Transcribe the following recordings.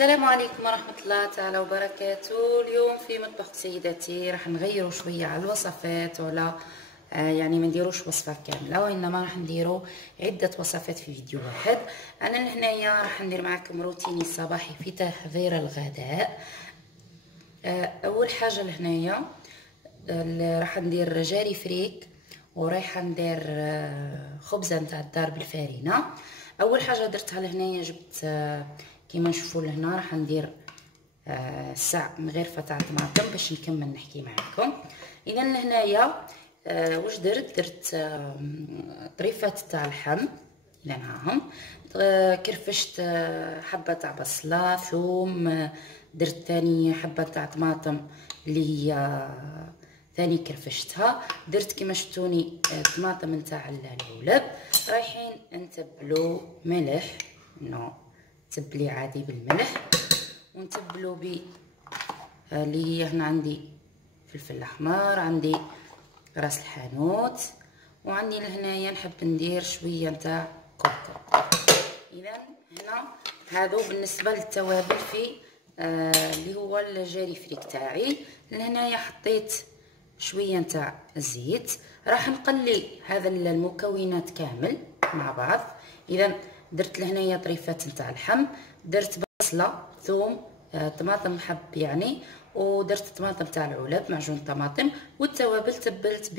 السلام عليكم ورحمة الله تعالى وبركاته. اليوم في مطبخ سيداتي راح نغيروا شوية على الوصفات، ولا يعني ما نديروش وصفة كاملة، وإنما راح نديروا عدة وصفات في فيديو واحد. أنا لهنايا راح ندير معكم روتيني الصباحي في تحضير الغداء. أول حاجة لهنايا راح ندير جاري فريك، ورايحة ندير خبزة نتاع الدار بالفارينة. أول حاجة درتها لهنايا جبت كيما نشوفوا لهنا راح ندير ساع مغرفه تاع طماطم باش نكمل نحكي معكم. اذا لهنايا واش درت طريفات تاع اللحم. اذا هاهم كرفشت حبه تاع بصله ثوم، درت ثاني حبه تاع طماطم اللي هي ثاني كرفشتها، درت كيما شفتوني طماطم نتاع العلب. رايحين نتبلو ملح، تبلي عادي بالملح، ونتبلو ب اللي هي هنا عندي فلفل احمر، عندي راس الحانوت، وعندي لهنايا نحب ندير شويه نتاع كركم. اذا هنا هذو بالنسبه للتوابل في اللي هو الجاري فريك تاعي. لهنايا حطيت شويه نتاع الزيت، راح نقلي هذا المكونات كامل مع بعض. اذا درت لهنايا طريفات نتاع اللحم، درت بصله ثوم طماطم حب يعني، ودرت طماطم تاع العلب معجون طماطم، والتوابل تبلت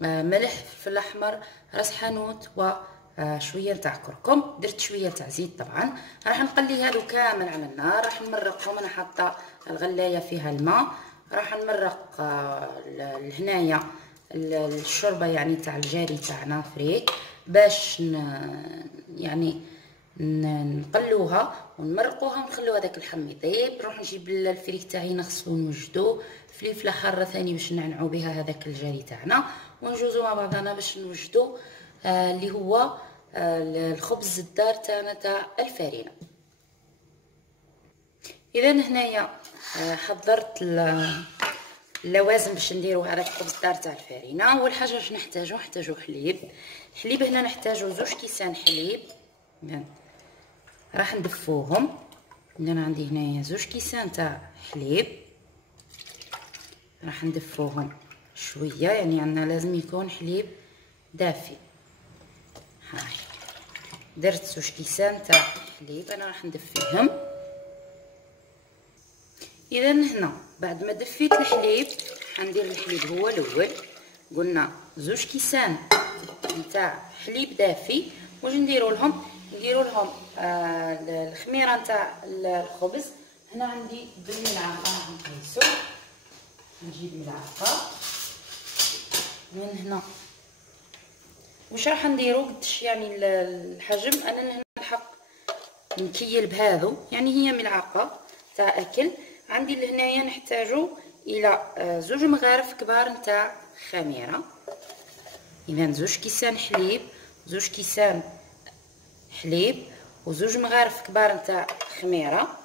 بملح فلفل احمر راس حانوت وشويه نتاع كركم، درت شويه تاع زيت. طبعا راح نقلي هادو كامل على النار، راح نمرقهم. انا حاطه الغلايه فيها الماء، راح نمرق لهنايا الشوربه يعني تاع الجاري تاعنا فريك، باش يعني نقلوها ونمرقوها ونخلو هذاك اللحم يطيب. نروح نجيب الفريك تاعي نغسلو ونوجدو، فليفله حاره ثاني باش نعنعو بها هذاك الجاري تاعنا، ونجوزو مع بعضنا باش نوجدو اللي هو الخبز الدار تاعنا تاع الفارينه. اذا هنايا حضرت اللوازم باش نديرو هذاك الخبز الدار تاع الفارينه. اول حاجه واش نحتاجو حليب هنا نحتاجو 2 كيسان حليب. راح ندفوهم. انا عندي هنايا 2 كيسان تاع حليب، راح ندفوهم شويه، يعني عندنا لازم يكون حليب دافي. هاي درت 2 كيسان تاع حليب، انا راح ندفيهم. اذا هنا بعد ما دفيت الحليب حندير الحليب هو الاول. قلنا 2 كيسان نتاع حليب دافي. واش نديروا لهم الخميره نتاع الخبز. هنا عندي بالملعقه راح نقيسو، نجيب ملعقه من هنا. واش راح نديروا قداش يعني الحجم. انا هنا نحق نكيل بهذو، يعني هي ملعقه تاع اكل. عندي لهنايا نحتاجو الى 2 مغارف كبار نتاع خميره. اذا 2 كيسان حليب، 2 كيسان حليب، و2 مغارف كبار نتاع خميره.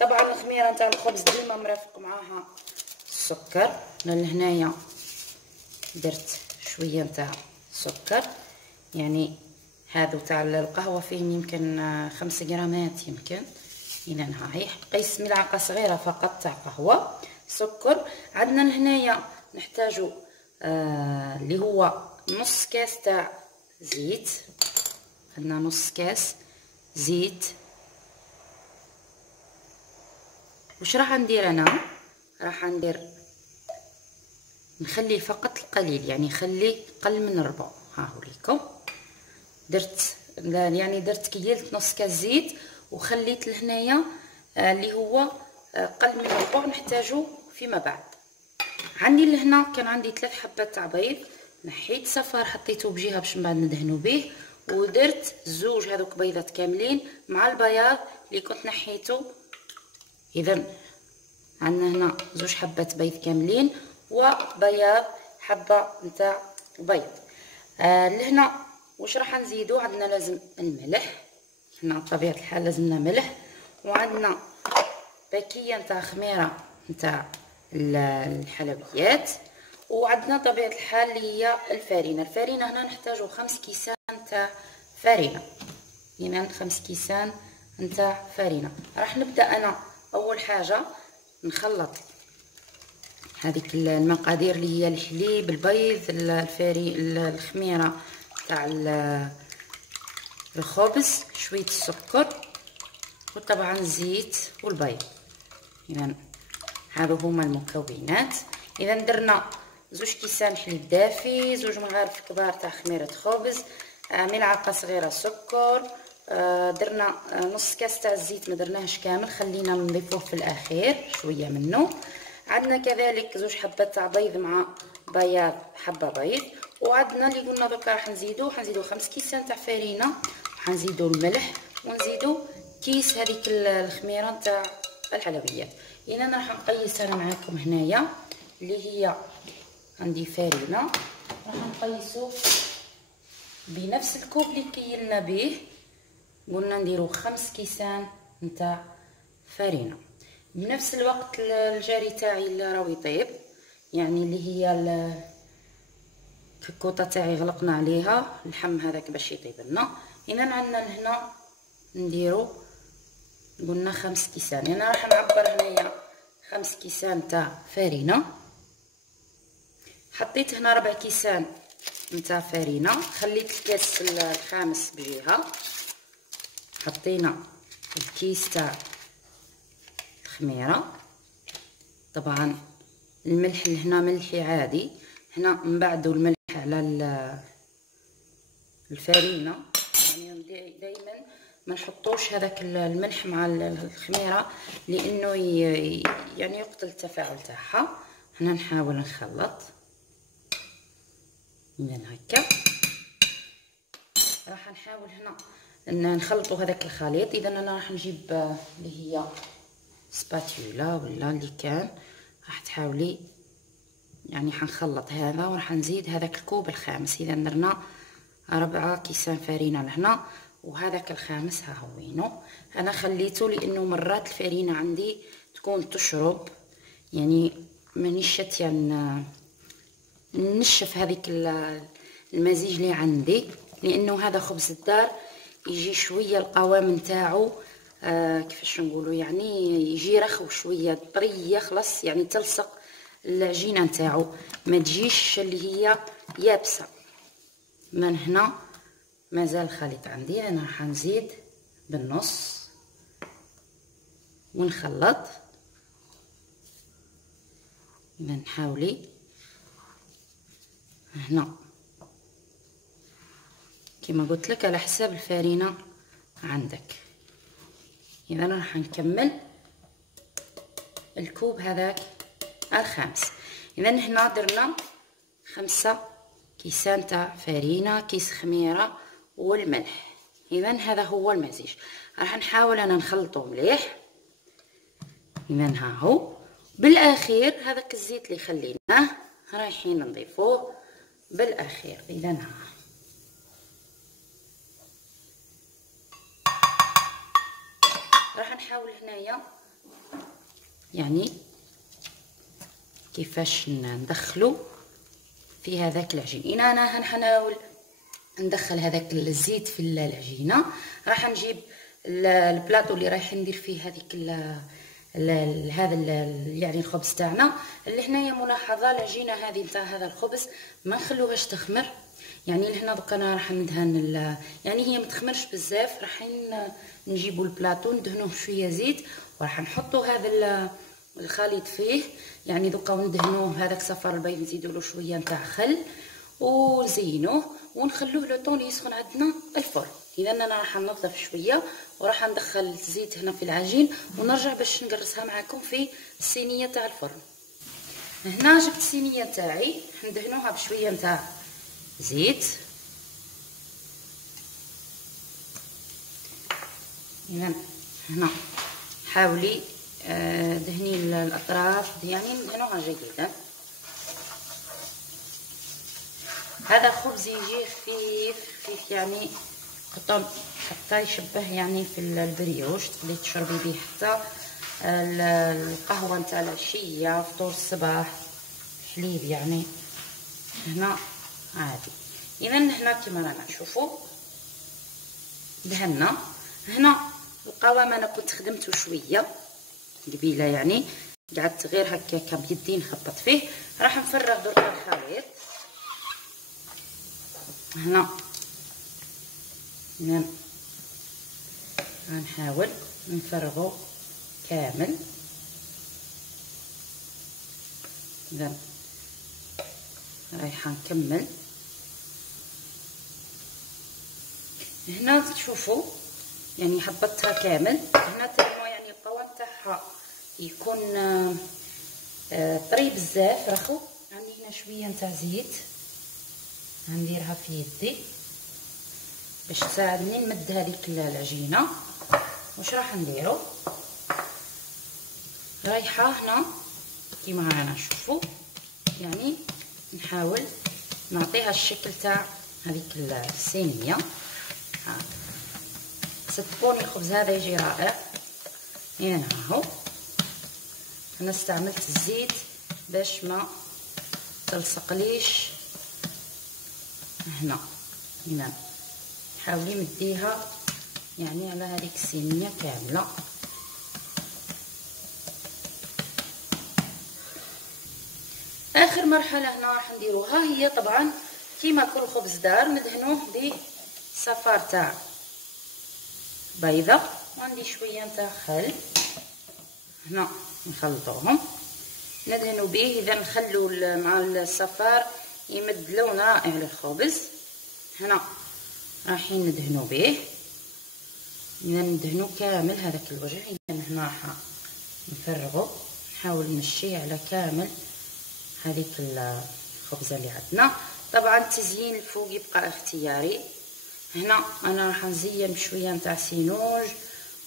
طبعا الخميره نتاع الخبز ديما مرافق معاها السكر. انا لهنايا درت شويه نتاع سكر، يعني هذا تاع القهوه فيهم يمكن 5 غرامات يمكن. اذا هاي قيس ملعقه صغيره فقط تاع قهوه سكر. عندنا لهنايا نحتاجو اللي هو نص كاس تاع زيت. عندنا نص كاس زيت. واش راح ندير انا؟ راح نخلي فقط القليل، يعني خلي قل من ربع. ها هو ليكم درت كيلت نص كاس زيت، وخليت لهنايا اللي هو قل من ربع نحتاجو فيما بعد. عندي لهنا كان عندي 3 حبات تاع بيض، نحيت صفار حطيته بجهه باش من بعد ندهنو به، ودرت 2 هذوك بيضات كاملين مع البياض اللي كنت نحيته. اذا عندنا هنا 2 حبات بيض كاملين وبياض حبه نتاع بيض. لهنا واش راح نزيدو؟ عندنا لازم الملح، هنا بطبيعه الحال لازمنا ملح، وعندنا باكيه نتاع خميره نتاع الحلويات، وعندنا طبيعه الحال اللي هي الفارينه هنا نحتاجو 5 كيسان تاع فارينه. هنا 5 كيسان نتاع فرينه. راح نبدا انا اول حاجه نخلط هذيك المقادير اللي هي الحليب، البيض، الخميره تاع الخبز، شويه السكر، وطبعا الزيت والبيض. اذا هذو هما المكونات. اذا درنا 2 كيسان حليب دافي، 2 مغارف كبار تاع خميره خبز، ملعقه صغيره سكر، درنا نص كاس تاع الزيت، ما درناهش كامل، خلينا نضيفوه في الاخير شويه منه. عندنا كذلك 2 حبات تاع بيض مع بياض حبه بيض. وعندنا اللي قلنا دوكا راح نزيدو 5 كيسان تاع فرينه، وحنزيدو الملح، ونزيدو كيس هذيك الخميره تاع الحلويات. اذا انا راح نقيس انا معاكم هنايا اللي هي عندي فرينه، راح نقيسو بنفس الكوب اللي كيلنا به، قلنا نديرو 5 كيسان نتاع فرينه. بنفس الوقت الجاري تاعي اللي راهو يطيب، يعني اللي هي الكوطه تاعي غلقنا عليها اللحم هذاك باش يطيب لنا. اذا عندنا هنا نديرو قلنا 5 كيسان، انا راح نعبر هنايا 5 كيسان تاع فرينه. حطيت هنا 4 كيسان نتاع فرينه، خليت الكاس الخامس بجهه، حطينا الكيس تاع الخميره. طبعا الملح هنا ملحي عادي، هنا نبعدوا الملح على الفرينه، يعني دائما ما نحطوش هذاك الملح مع الخميره لانه يعني يقتل التفاعل تاعها. هنا نحاول نخلط من هكا، راح نحاول هنا ان نخلطوا هذاك الخليط. اذا انا راح نجيب اللي هي سباتيولا ولا اللي كان، راح تحاولي يعني حنخلط هذا وراح نزيد هذاك الكوب الخامس. اذا درنا 4 كيسان فرينه لهنا، وهذاك الخامس ها هو وينو. انا خليته لانه مرات الفرينه عندي تكون تشرب، يعني مانيش شاتيه نشف هذيك المزيج اللي عندي، لانه هذا خبز الدار يجي شويه القوام نتاعو كيفاش نقولوا، يعني يجي رخو شويه، طريه خلاص، يعني تلصق العجينه نتاعو، ما تجيش اللي هي يابسه. من هنا مازال الخليط عندي، انا راح نزيد بالنص ونخلط. اذا نحاولي هنا كما قلت لك على حساب الفرينه عندك. اذا راح نكمل الكوب هذاك الخامس. اذا هنا درنا 5 كيسان تاع فرينه، كيس خميره والملح. اذا هذا هو المزيج، راح نحاول انا نخلطه مليح. اذا ها هو بالاخير هذاك الزيت اللي خليناه رايحين نضيفوه بالاخير. اذا ها راح نحاول هنايا يعني كيفاش ندخلو في هذاك العجين. انا هنحاول ندخل هذاك الزيت في العجينه. راح نجيب البلاطو اللي رايح ندير فيه هذيك هذا يعني الخبز تاعنا. اللي هنايا ملاحظه العجينه هذه نتاع هذا الخبز ما نخلوهاش تخمر، يعني لهنا دوك انا راح ندهن يعني هي ما تخمرش بزاف. راح نجيبوا البلاطو ندهنوه شويه زيت، وراح نحطوا هذا الخليط فيه، يعني دوكا وندهنوه هذاك صفار البيض، نزيدوا له شويه نتاع خل ونزينوه ونخلوه لو طون يسخن عندنا الفرن. اذا انا راح ننظف شويه وراح ندخل الزيت هنا في العجين ونرجع باش نقرصها معكم في الصينيه تاع الفرن. هنا جبت الصينيه تاعي ندهنوها بشويه نتاع زيت. اذا هنا حاولي دهني الاطراف، يعني ندهنوها جيدا. هذا خبز يجي خفيف يعني حتى يشبه يعني في البريوش، تقدري تشربي به حتى القهوه نتاع العشيه، فطور الصباح، حليب يعني هنا عادي. اذا هنا كما رانا نشوفوا دهنا. هنا القوام انا كنت خدمته شويه قبيله، يعني قعدت غير هكاكا بيدي نخبط فيه. راح نفرغ درك الخليط هنا. غنحاول نفرغه كامل. اذا رايحه نكمل هنا. تشوفوا يعني حبطتها كامل. هنا تبغوا يعني القوام تاعها يكون طري بزاف. راهو عندي هنا شويه نتاع زيت غنديرها في يدي باش تساعدني نمد هذيك العجينه. واش راح نديرو؟ رايحه هنا كيما رانا شوفوا، يعني نحاول نعطيها الشكل تاع هذيك الصينيه. صدقوني الخبز هذا يجي رائع. هنا اهو انا استعملت الزيت باش ما تلصقليش هنا. حاولي مديها يعني على هذيك الصينيه كامله. اخر مرحله هنا راح نديروها هي طبعا كيما كل خبز دار ندهنوه بصفار تاع بيضه، وعندي شويه نتاع خل هنا نخلطوهم ندهنوا به. اذا نخلوا مع الصفار يمد لون رائع للخبز. هنا رايحين ندهنوا به. اذا ندهنوا كامل هذاك الوجه. اذا هنا راح نفرغوا، نحاول نمشيه على كامل هذيك الخبزه اللي عندنا. طبعا التزيين الفوق يبقى اختياري. هنا انا راح نزين بشويه نتاع سينوج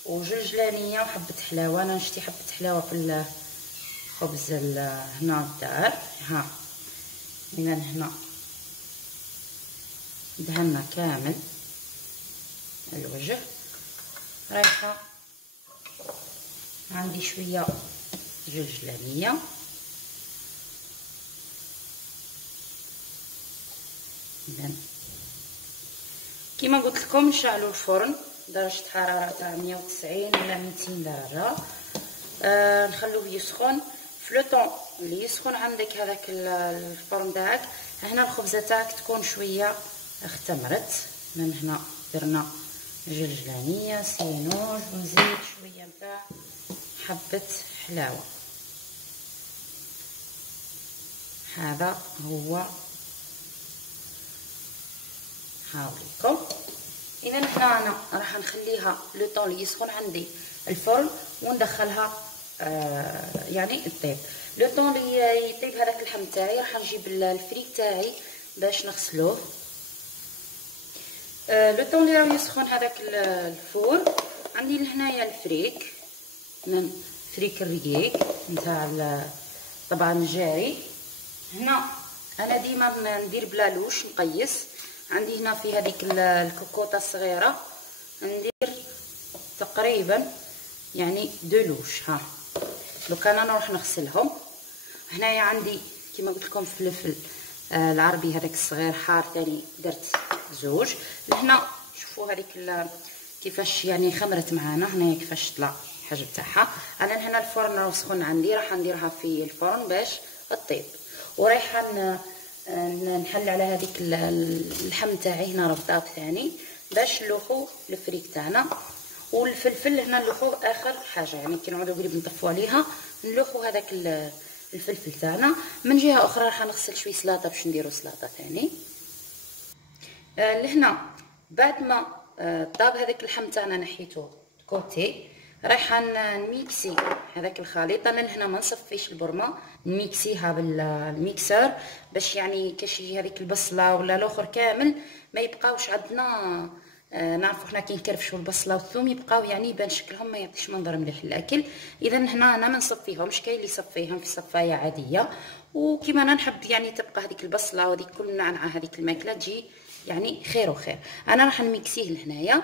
وجلجلانيه وحبه حلاوه. انا نشتي حبه حلاوه في الخبز هنا الدار. اذا هنا دهنا كامل الوجه. رايحه عندي شويه جلجلانيه. اذا كيما قلت لكم نشعلوا الفرن درجه حراره تاع 190 ولا 200 درجه. نخلوه يسخن. في لو طون اللي يسخن عندك هذاك الفرن تاعك، هنا الخبزه تاعك تكون شويه اختمرت. من هنا درنا جلجلانيه سينوج ونزيد شويه نتاع حبه حلاوه. هذا هو هاوليكم. اذا انا راح نخليها لو طون اللي يسخن عندي الفرن وندخلها يعني الطيب. لو طون اللي يطيب هذاك اللحم تاعي راح نجيب الفريك تاعي باش نغسلوه. لو طون اللي راه يسخن هذاك الفور عندي لهنايا الفريك. فريك الرقيق نتاع طبعا الجاري. هنا انا ديما ندير بلالوش نقيس. عندي هنا في هذيك الكوكوطه الصغيره ندير تقريبا يعني دولوش. لو كان انا نروح نغسلهم. هنايا عندي كما قلت لكم فلفل العربي هذاك الصغير حار ثاني درت زوج. لهنا شوفوا هذيك كيفاش يعني خمرت معانا. هنايا كيفاش طلع الحجم تاعها. انا هنا الفرن راه سخن عندي راح نديرها في الفرن باش تطيب. ورايحه نحل على هذيك اللحم تاعي هنا ربطات ثاني باش نلوحو الفريك تاعنا. والفلفل هنا نلوحو اخر حاجه، يعني كي نعودو قريب نطفوا عليها نلوحو هذاك الفلفل تاعنا. من جهه اخرى راح نغسل شويه سلطه باش نديرو سلطه ثاني. لهنا بعد ما طاب هذاك اللحم تاعنا نحيتو كوتي. رايحه نميكسي هذاك الخليط. انا لهنا ما نصفيش البرمه، نميكسيها بالميكسر باش يعني كاش يجي هذيك البصله ولا الاخر كامل ما يبقاوش عندنا. نعرفوا حنا كي نكرفشوا البصله والثوم يبقاو يعني يبان شكلهم ما يعطيش منظر مليح للاكل. اذا هنا انا ما نصفيهمش، كاين اللي يصفيهم في صفايه عاديه. وكيما انا نحب يعني تبقى هذيك البصله وهذيك كل نعنعه هذيك الماكله تجي يعني خير وخير. انا راح نميكسيه لهنايا.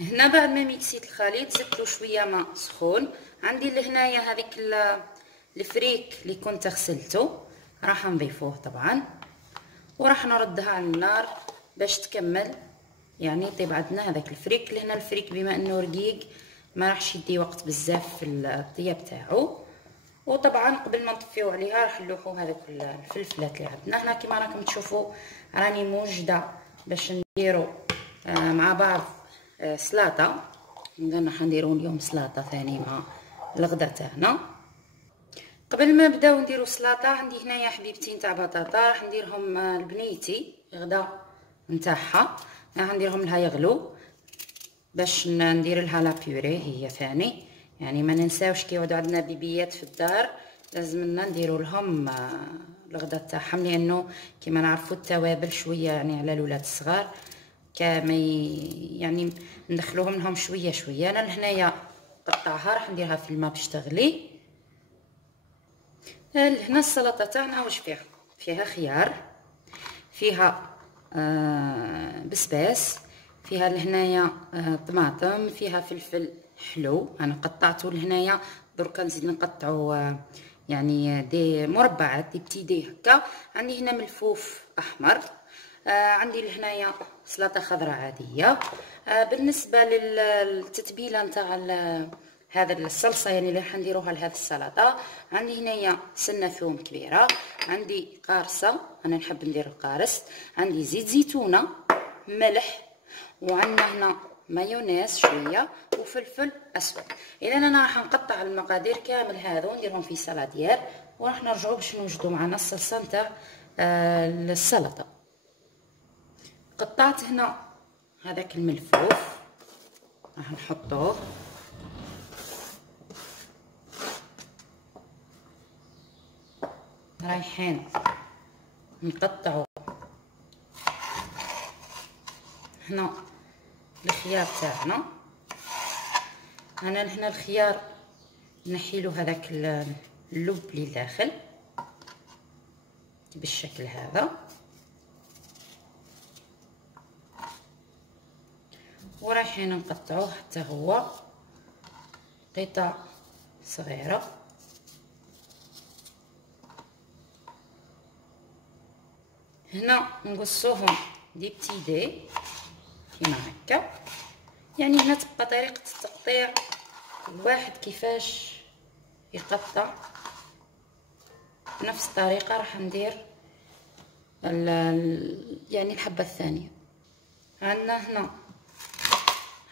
هنا بعد ما ميكسيت الخليط زدت له شويه ماء سخون. عندي لهنايا هذيك الفريك اللي كنت غسلته راح نضيفوه طبعا وراح نردها على النار باش تكمل يعني يطيب عندنا هذاك الفريك. لهنا الفريك بما انه رقيق ما راحش يدي وقت بزاف في الطياب تاعو. وطبعا قبل ما نطفيو عليها راح نلوحو هذوك الفلفلات اللي عندنا هنا. كيما راكم تشوفوا راني موجده باش نديرو مع بعض سلطه. راح نديرو اليوم سلطه ثاني مع الغدا تاعنا. قبل ما نبداو نديرو سلطه عندي هنايا حبيبتين تاع بطاطا راح نديرهم لبنيتي غدا نتاعها. راح نديرهم لها يغلو باش ندير لها لا بيوري هي ثاني. يعني ما ننساوش كي يقعدوا عندنا بيبيات في الدار لازمنا نديروا لهم الغدا تاعهم، لانه كيما نعرفوا التوابل شويه يعني على الاولاد الصغار كما يعني ندخلوهم لهم شويه شويه. انا لهنايا قطعها راح نديرها في الماء باش تغلي. هنا السلطه تاعنا واش فيها خيار، فيها بسباس، فيها لهنايا طماطم، فيها فلفل حلو انا قطعته لهنايا. دركا نزيد نقطعو يعني دي مربعات دي بتي دي هكا. عندي هنا ملفوف احمر، عندي لهنايا سلطه خضراء عاديه. بالنسبه للتتبيله نتاع هذا الصلصه يعني اللي راح نديروها لهذه السلطه، عندي هنايا سنه ثوم كبيره، عندي قارصه انا نحب ندير القارص، عندي زيت زيتونه، ملح، وعندنا هنا مايونيز شويه وفلفل اسود. اذا انا راح نقطع المقادير كامل هذو نديرهم في سلادير وراح نرجعوا باش نوجدوا معنا الصلصه نتاع السلطه. قطعت هنا هذاك الملفوف راح نحطوه رايحين نقطعوا هنا الخيار تاعنا. انا هنا الخيار نحيلو هذاك اللب اللي داخل بالشكل هذا، ورايحين نقطعوه حتى هو قطع صغيره. هنا نقصوهم دي بتي دي كيما هكا. يعني هنا تبقى طريقه التقطيع الواحد كيفاش يقطع بنفس الطريقه راح ندير يعني الحبه الثانيه. عندنا هنا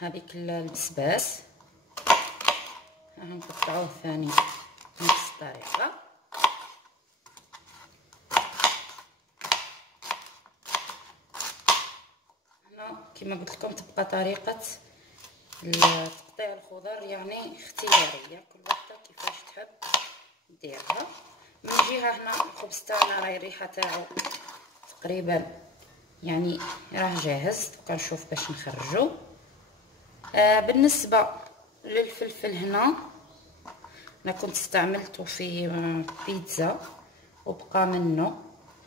هذيك البسباس راح نقطعوه ثاني بنفس الطريقه. كما قلت لكم تبقى طريقه تقطيع الخضر يعني اختياريه، كل وحده كيفاش تحب ديرها. من جهه هنا الخبز تاعنا راهي الريحه تاعو تقريبا يعني راه جاهز. كنشوف باش نخرجو. بالنسبه للفلفل هنا انا كنت استعملته في بيتزا وبقى منه،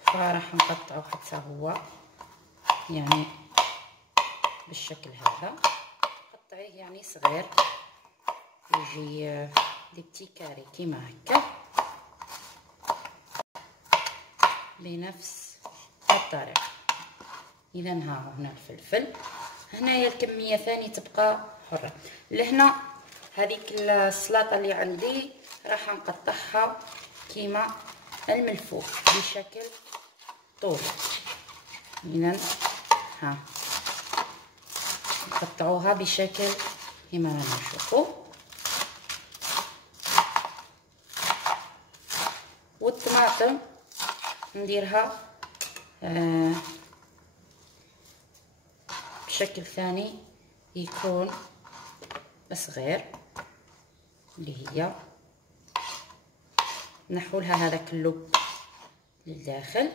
فراح نقطعه حتى هو يعني بالشكل هذا. قطعيه يعني صغير يجي دي بتي كاري كيما هكا بنفس الطريقه. اذا ها هنا الفلفل، هنايا الكميه ثاني تبقى حره. لهنا هذيك السلطه اللي عندي راح نقطعها كيما الملفوف بشكل طولي. اذا ها نقطعوها بشكل كيما رانا نشوفوا. والطماطم نديرها بشكل ثاني يكون صغير، اللي هي نحولها هذاك اللب للداخل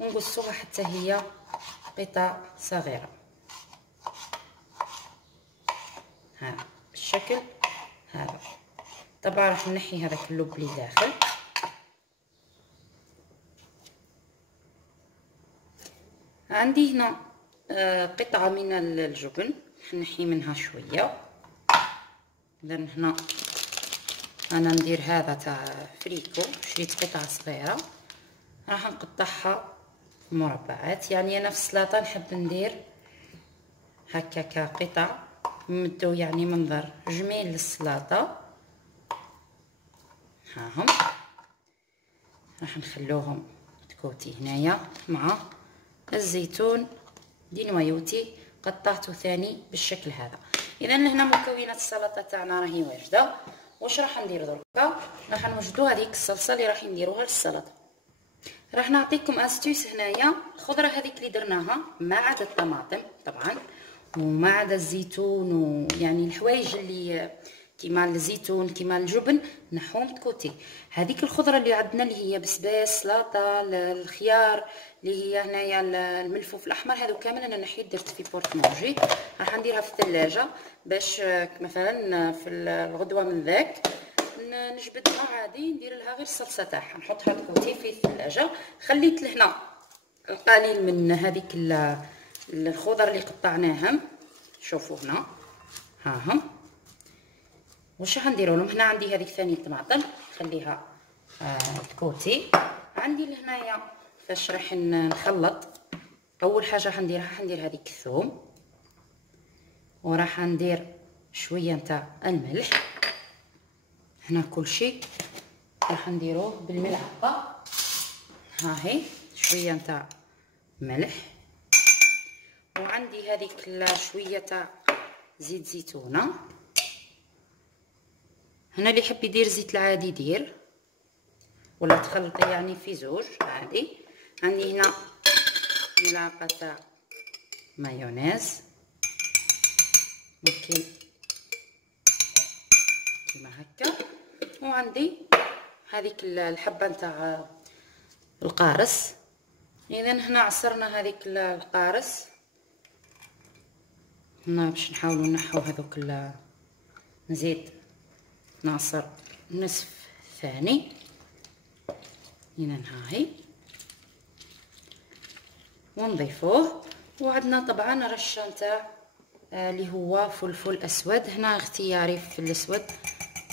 ونقصوها حتى هي قطع صغيره ها بالشكل هذا. طبعا راح نحي هذاك اللب اللي داخل. عندي هنا قطعه من الجبن نحي منها شويه. اذا هنا انا ندير هذا تاع فريكو، شريت قطعه صغيره راح نقطعها مربعات. يعني انا في السلطه نحب ندير هكا كقطع مدو يعني منظر جميل للسلطه. هاهم راح نخلوهم تكوتي هنايا مع الزيتون دي نوايوتي قطعته ثاني بالشكل هذا. اذا هنا مكونات السلطه تاعنا راهي واجده. واش راح ندير دركا؟ راح نوجدوا هذيك الصلصه اللي راح نديروها للسلطه. راح نعطيكم استيس هنايا. الخضره هذيك اللي درناها ما عدا الطماطم طبعا وما عدا الزيتون ويعني الحوايج اللي كيما الزيتون كيما الجبن نحوم تكوتي. هذيك الخضره اللي عندنا اللي هي بسباس سلطه الخيار اللي هي هنايا الملفوف الاحمر هذو كامل انا نحيت درت في بورتمونجي. راح نديرها في الثلاجه باش مثلا في الغدوه من ذاك نجبدها عادي ندير لها غير الصلصه تاعها نحطها تكوتي في الثلاجه. خليت لهنا القليل من هذيك الخضر اللي قطعناهم. شوفوا هنا هاهم واش راح نديروا لهم. هنا عندي هذيك ثاني طماطم خليها تكوتي. عندي لهنايا فاش راح نخلط اول حاجه راح ندير هذيك الثوم وراح ندير شويه نتاع الملح. هنا كل شيء راح نديروه بالملعقه. ها هي شويه نتاع ملح وعندي هذيك شويه تاع زيت زيتونه. هنا اللي يحب يدير زيت العادي يدير ولا تخلطي يعني في زوج عادي. عندي هنا ملعقه تاع مايونيز ممكن كيما هكا. وعندي هذيك الحبه نتاع القارص. اذا هنا عصرنا هذيك القارص هنا باش نحاولوا نحو هذوك نزيد نعصر نصف ثاني. هنا هاهي ونضيفوه. وعندنا طبعا رشه نتاع اللي هو فلفل اسود. هنا اختياري في الاسود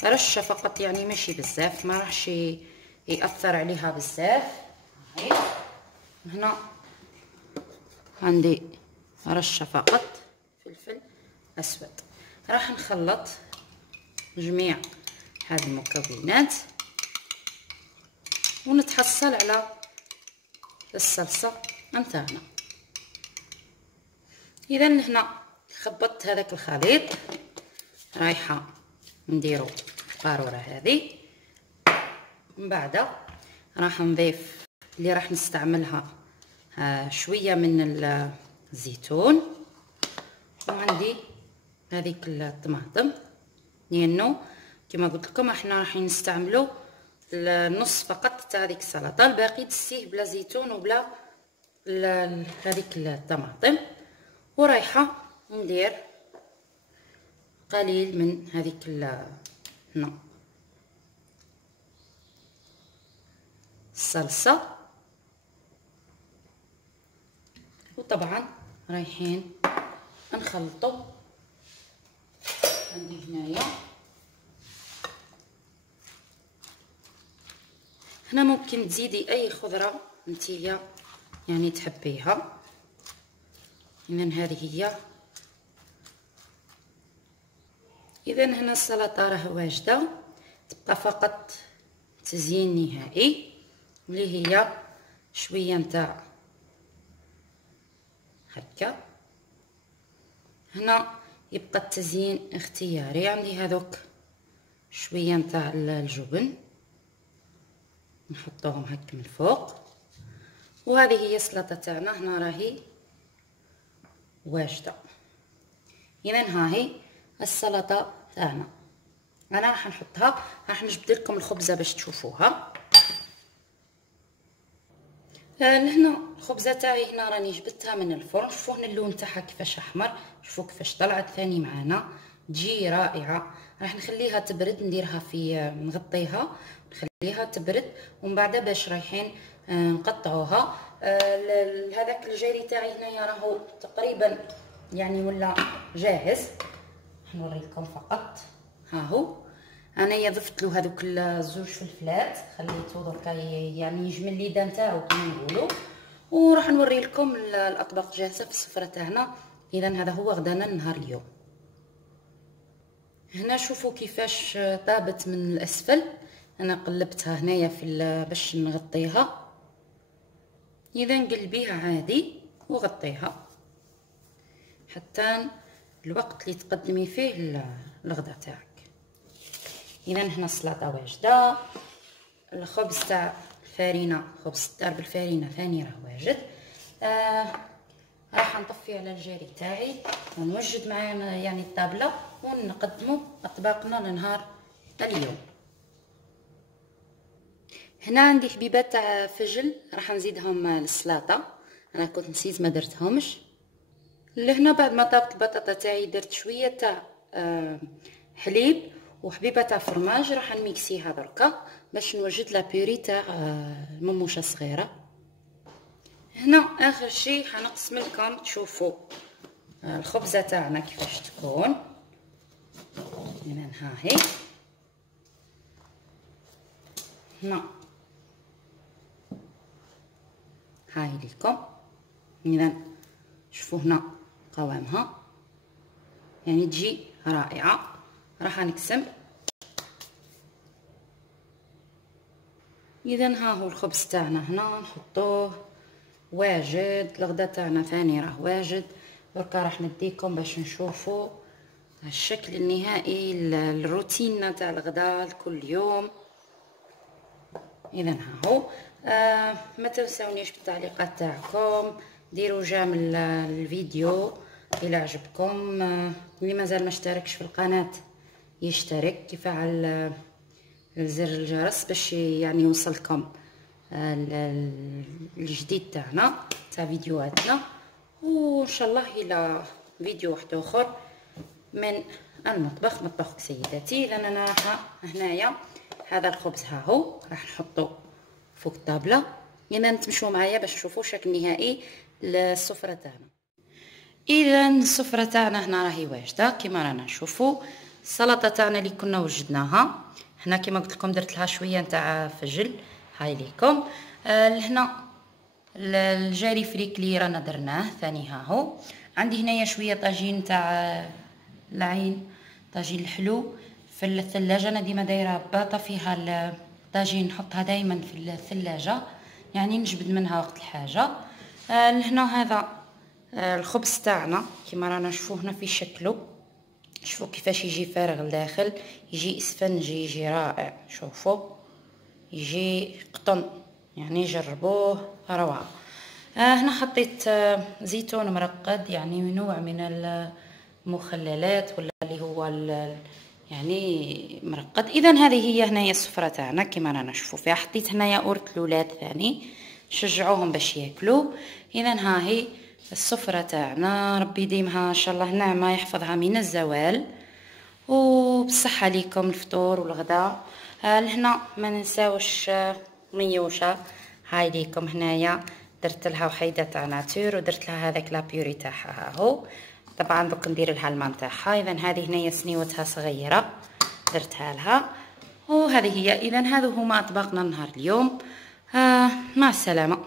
رشه فقط يعني ماشي بزاف ما راحش ياثر عليها بزاف. هنا عندي رشه فقط فلفل اسود. راح نخلط جميع هذه المكونات ونتحصل على الصلصه نتاعنا. اذا هنا خبطت هذاك الخليط رايحه نديرو القاروره هذه. من بعد راح نضيف اللي راح نستعملها شويه من الزيتون. وعندي هذيك الطماطم لانه كما قلت لكم احنا راح نستعملوا النص فقط تاع هذيك السلطه الباقي تسيه بلا زيتون وبلا هذيك الطماطم. ورايحه ندير قليل من هذيك هنا الصلصه. وطبعا رايحين نخلطوا. عندي هنايا هنا ممكن تزيدي اي خضره نتيا يعني تحبيها. اذا هذه هي. اذا هنا السلطه راه واجده تبقى فقط تزيين نهائي اللي هي شويه نتاع هكا. هنا يبقى التزيين اختياري. عندي هذوك شويه نتاع الجبن نحطوهم هكا من فوق. وهذه هي السلطه تاعنا هنا راهي واجده. اذا ها هي السلطه تاعنا. انا راح نحطها راح نجبد لكم الخبزه باش تشوفوها. لهنا الخبزه تاعي هنا راني جبدتها من الفرن. شوفوا هنا اللون تاعها كيفاش احمر. شوفوا كيفاش طلعت ثاني معانا تجي رائعه. راح نخليها تبرد نديرها في نغطيها نخليها تبرد ومن بعد باش رايحين نقطعوها. هذاك الجيري تاعي هنايا راهو تقريبا يعني ولا جاهز. نوري لكم فقط ها هو. انايا ضفت له هذوك الزوج فلفلات خليته دركا يعني يجمل ليدا نتاعو كما نقولوا. وراح نوري لكم الاطباق جاهزه في السفره تاعنا اذا هذا هو غدانا نهار اليوم. هنا شوفوا كيفاش طابت من الاسفل. انا قلبتها هنايا باش نغطيها. اذا نقلبيها عادي وغطيها حتى الوقت اللي تقدمي فيه الغدا تاعك. اذا هنا السلطه واجده، الخبز تاع الفارينه، خبز الدار بالفارينه ثاني راه واجد. راح نطفي على الجاري تاعي ونوجد معانا يعني الطابله ونقدموا اطباقنا لنهار اليوم. هنا عندي حبيبات تاع فجل راح نزيدهم للسلطه. انا كنت نسيت ما درتهمش. لهنا بعد ما طابت البطاطا تاعي درت شويه تاع حليب وحبيبه تاع فرماج راح نميكسيها دركا باش نوجد لا بيوري تاع المموشه الصغيره. هنا اخر شيء حنقسم لكم تشوفوا الخبزه تاعنا كيفاش تكون. هنا ها هي هنا هاي لكم. اذا شوفوا هنا قوامها يعني تجي رائعه. راح نقسم. اذا ها هو الخبز تاعنا هنا نحطوه واجد. الغدا تاعنا ثاني راه واجد. دركا راح نديكم باش نشوفوا الشكل النهائي الروتين تاع الغدا لكل يوم. اذا ها هو. ما تنسونيش بالتعليقات تاعكم، ديروا جيم الفيديو الى عجبكم. اللي مازال ما اشتركش في القناه يشترك، يفعل زر الجرس باش يعني يوصلكم الجديد تاعنا تاع فيديوهاتنا. وان شاء الله الى فيديو واحد اخر من المطبخ، مطبخ سيداتي. لان انا راح هنايا هذا الخبز ها هو راح نحطه فوق الطابله. اذا تمشوا معايا باش تشوفوا الشكل النهائي للسفره تاعنا. اذا السفره تاعنا هنا راهي واجده كما رانا نشوفوا. السلطه تاعنا اللي كنا وجدناها هنا كما قلت لكم درت لها شويه نتاع فجل هاي ليكم. لهنا الجاري فريك اللي رانا درناه ثاني ها هو. عندي هنايا شويه طاجين تاع العين، طاجين الحلو في الثلاجه. انا ديما دايره باطه فيها الطاجين نحطها دائما في الثلاجه يعني نجبد منها وقت الحاجه. لهنا هذا الخبز تاعنا كما رانا نشوفوا هنا في شكله. شوفوا كيفاش يجي فارغ لداخل، يجي اسفنجي، يجي رائع. شوفوا يجي قطن يعني جربوه روعه. هنا حطيت زيتون مرقد يعني نوع من المخللات ولا اللي هو يعني مرقد. اذا هذه هي هنايا السفره تاعنا كما رانا نشوفوا فيها. حطيت هنايا اورة الاولاد ثاني شجعوهم باش ياكلوا. اذا ها هي السفره تاعنا. ربي يديمها ان شاء الله نعمه، يحفظها من الزوال وبصحه ليكم الفطور والغداء. لهنا ما ننساوش ميوشه هاي ليكم. هنايا درت لها وحيده تاع ناتور ودرت لها هذاك لابيوري تاعها ها هو. طبعا دوك ندير لها الماء تاعها. اذا هذه هنايا سنيوتها صغيره درتها لها وهذه هي. اذا هذو هما اطباقنا نهار اليوم. مع السلامه.